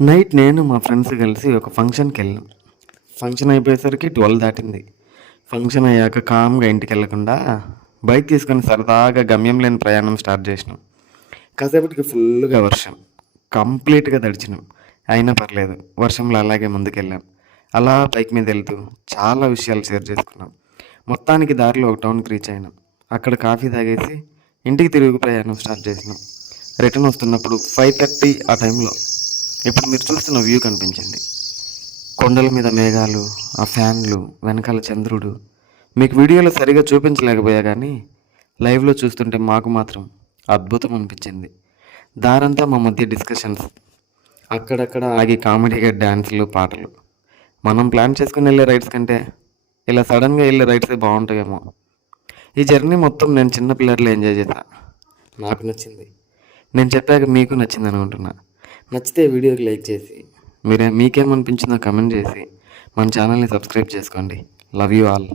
Night నేను మా friends కలిసి ఒక ఫంక్షన్కి వెళ్ళాం. ఫంక్షన్ అయిపోయేసరికి 12 దాటింది. ఫంక్షన్ అయ్యాక కామ్గా ఇంటికి వెళ్ళకుండా బైక్ తీసుకొని సరదాగా గమ్యం లేని ప్రయాణం స్టార్ట్ చేసినాం. కాసేపటికి ఫుల్గా వర్షం, కంప్లీట్గా తడిచినాం. అయినా పర్లేదు, వర్షంలో అలాగే ముందుకెళ్ళాం. అలా బైక్ మీద వెళ్తూ చాలా విషయాలు షేర్ చేసుకున్నాం. మొత్తానికి దారిలో ఒక టౌన్కి రీచ్ అయినాం. అక్కడ కాఫీ తాగేసి ఇంటికి తిరుగు ప్రయాణం స్టార్ట్ చేసినాం. రిటర్న్ వస్తున్నప్పుడు 5:30 ఆ టైంలో ఇప్పుడు మీరు చూస్తున్న వ్యూ కనిపించింది. కొండల మీద మేఘాలు, ఆ ఫ్యాన్లు, వెనకాల చంద్రుడు. మీకు వీడియోలో సరిగా చూపించలేకపోయా కానీ లైవ్లో చూస్తుంటే మాకు మాత్రం అద్భుతం అనిపించింది. దారంతా మా మధ్య డిస్కషన్స్, అక్కడక్కడ ఆగి కామెడీగా డ్యాన్సులు, పాటలు. మనం ప్లాన్ చేసుకుని వెళ్ళే రైడ్స్ కంటే ఇలా సడన్గా వెళ్ళే రైడ్సే బాగుంటాయేమో. ఈ జర్నీ మొత్తం నేను చిన్న పిల్లర్లో ఎంజాయ్ చేశా. నాకు నచ్చింది. నేను చెప్పాక మీకు నచ్చింది అనుకుంటున్నా. నచ్చితే వీడియోకి లైక్ చేసి మీకేమనిపించిందో కమెంట్ చేసి మన ఛానల్ని సబ్స్క్రైబ్ చేసుకోండి. Love you all.